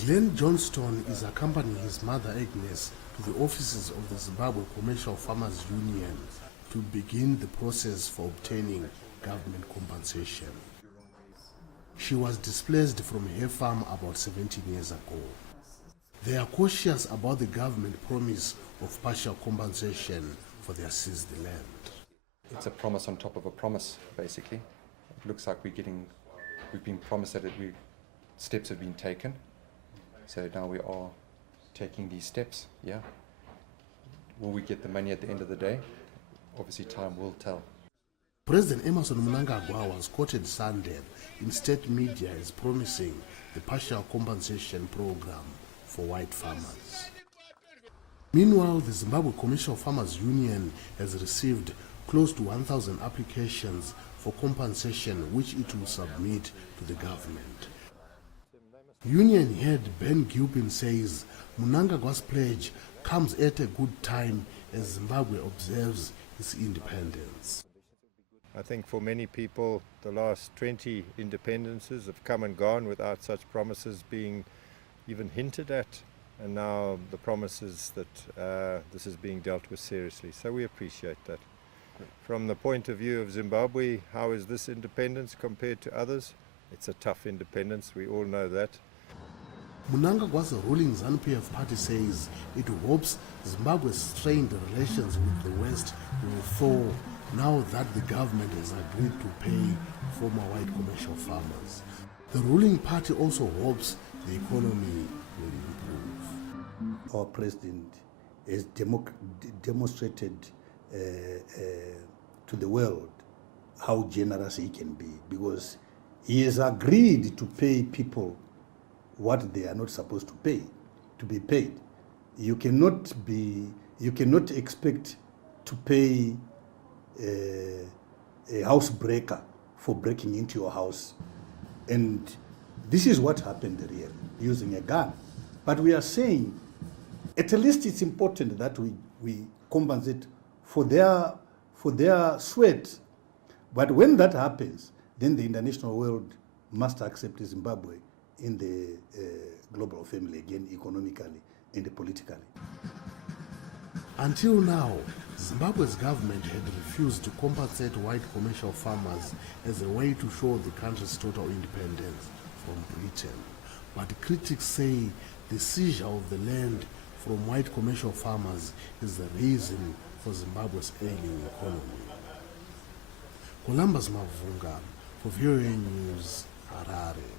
Glenn Johnston is accompanying his mother Agnes to the offices of the Zimbabwe Commercial Farmers Union to begin the process for obtaining government compensation. She was displaced from her farm about 17 years ago. They are cautious about the government promise of partial compensation for their seized land. It's a promise on top of a promise, basically. It looks like we've been promised that steps have been taken. So now we are taking these steps, yeah. Will we get the money at the end of the day? Obviously time will tell. President Emmerson Mnangagwa was quoted Sunday in state media as promising the partial compensation program for white farmers. Meanwhile, the Zimbabwe Commercial Farmers Union has received close to 1,000 applications for compensation which it will submit to the government. Union head Ben Gilpin says Mnangagwa's pledge comes at a good time as Zimbabwe observes its independence. I think for many people the last 20 independences have come and gone without such promises being even hinted at, and now the promise is that this is being dealt with seriously, so we appreciate that. From the point of view of Zimbabwe, how is this independence compared to others? It's a tough independence, we all know that. Mnangagwa's ruling ZANU-PF party says it hopes Zimbabwe's strained relations with the West will thaw now that the government has agreed to pay former white commercial farmers. The ruling party also hopes the economy will improve. Our president has demonstrated to the world how generous he can be, because he has agreed to pay people what they are not supposed to pay, to be paid. You cannot expect to pay a housebreaker for breaking into your house. And this is what happened really, using a gun. But we are saying, at least it's important that we compensate for their sweat. But when that happens, then the international world must accept Zimbabwe in the global family again, economically and politically. Until now, Zimbabwe's government had refused to compensate white commercial farmers as a way to show the country's total independence from Britain. But critics say the seizure of the land from white commercial farmers is the reason for Zimbabwe's ailing economy. Columbus Mavunga for VOA News, Harare.